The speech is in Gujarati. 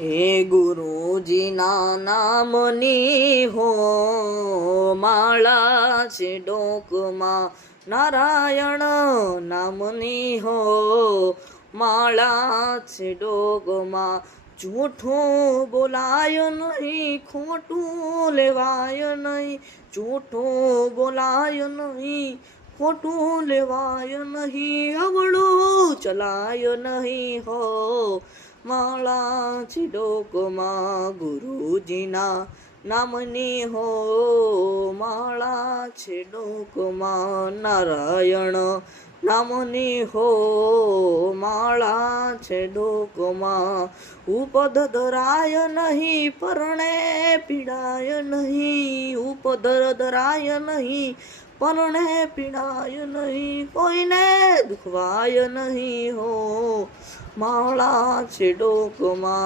હે ગુરુજીના નામની હો માળા છે ડોકમાં, નારાયણ નામની હો માળા છે ડોકમાં. જૂઠું બોલાય નહીં, ખોટું લેવાય નહીં, જૂઠું બોલાય નહીં, ખોટું લેવાય નહીં, અવળું ચલાય નહીં હો માળા છે ડોકમાં. ગુરુજીના નામની હો માળા છે ડોકમાં, નારાયણ નામની હો માળા છે ડોકમાં. ઉપદ ધરાય નહીં, પરણે પીડાય નહીં, ઉપદર ધરાય નહીં, પરણે પીડાય નહીં, કોઈને દુખવાય નહીં હો માળા છે ડોકમાં.